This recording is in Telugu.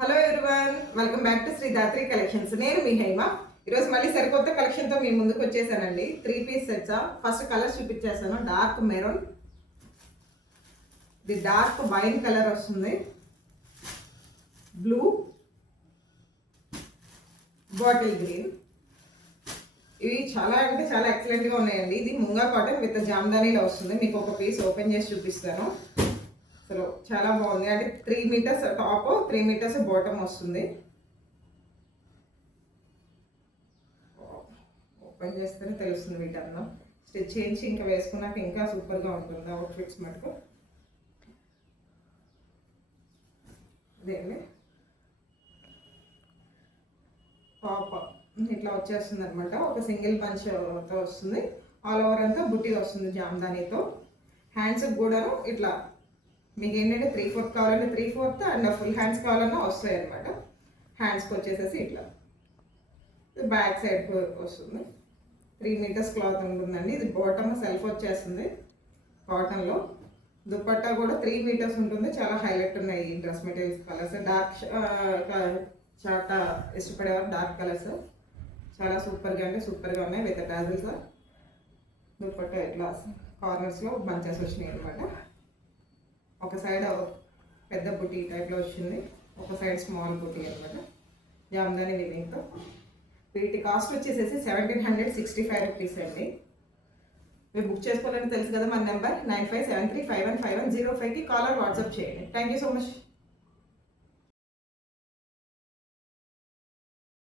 Hello everyone, welcome back to Sri Dhatri collections. నేను మీ హైమ. ఈరోజు మళ్ళీ సరికొత్త కలెక్షన్తో మీ ముందుకు వచ్చేసానండి. 3 పీస్ సెట్సా. ఫస్ట్ కలర్స్ చూపించేస్తాను. డార్క్ మెరూన్, ఇది డార్క్ వైన్ కలర్ వస్తుంది, బ్లూ, బాటిల్ గ్రీన్. ఇవి చాలా అంటే చాలా ఎక్సలెంట్గా ఉన్నాయండి. ఇది ముంగా కాటన్ విత్ జామ్దానీలో వస్తుంది. మీకు ఒక పీస్ ఓపెన్ చేసి చూపిస్తాను. అసలు చాలా బాగుంది. అంటే 3 మీటర్స్ టాప్, 3 మీటర్స్ బాటమ్ వస్తుంది. ఓపెన్ చేస్తేనే తెలుస్తుంది వీటన్నా. స్టిచ్ చేయించి ఇంకా వేసుకున్నాక ఇంకా సూపర్గా ఉంటుంది అవుట్ఫిట్స్ మటుకు. అదేండి టాప్ ఇట్లా వచ్చేస్తుంది అనమాట. ఒక సింగిల్ పంచ్తో వస్తుంది. ఆల్ ఓవర్ అంతా బుట్టి వస్తుంది జామ్దానీతో. హ్యాండ్స్కి కూడా ఇట్లా మీకు ఏంటంటే 3/4 కావాలంటే 3/4 అండ్ ఫుల్ హ్యాండ్స్ కావాలన్నా వస్తాయి అనమాట. హ్యాండ్స్కి వచ్చేసేసి ఇట్లా బ్యాక్ సైడ్ వస్తుంది. 3 మీటర్స్ క్లాత్ ఉంటుందండి. ఇది బాటమ్ సెల్ఫ్ వచ్చేస్తుంది కాటన్లో. దుపట్టా కూడా 3 మీటర్స్ ఉంటుంది. చాలా హైలైట్ ఉన్నాయి ఈ డ్రెస్ మెటీరియల్స్. కలర్స్ డార్క్ చాలా ఇష్టపడేవారు. డార్క్ కలర్స్ చాలా సూపర్గా అంటే సూపర్గా ఉన్నాయి. With tassels. దుపట్టా ఇట్లా కార్నర్స్లో బంచెస్ వచ్చినాయి అనమాట. ఒక సైడ్ పెద్ద బుటీ టైప్లో వచ్చింది, ఒక సైడ్ స్మాల్ బుటీ అనమాట. జామ్దాని వివింగ్తో. వీటి కాస్ట్ వచ్చేసేసి 1765 రూపీస్ అండి. మీరు బుక్ చేసుకోవాలని తెలుసు కదా. మన నెంబర్ 9573515105కి కాల్ ఆర్ వాట్సాప్ చేయండి. Thank you so much.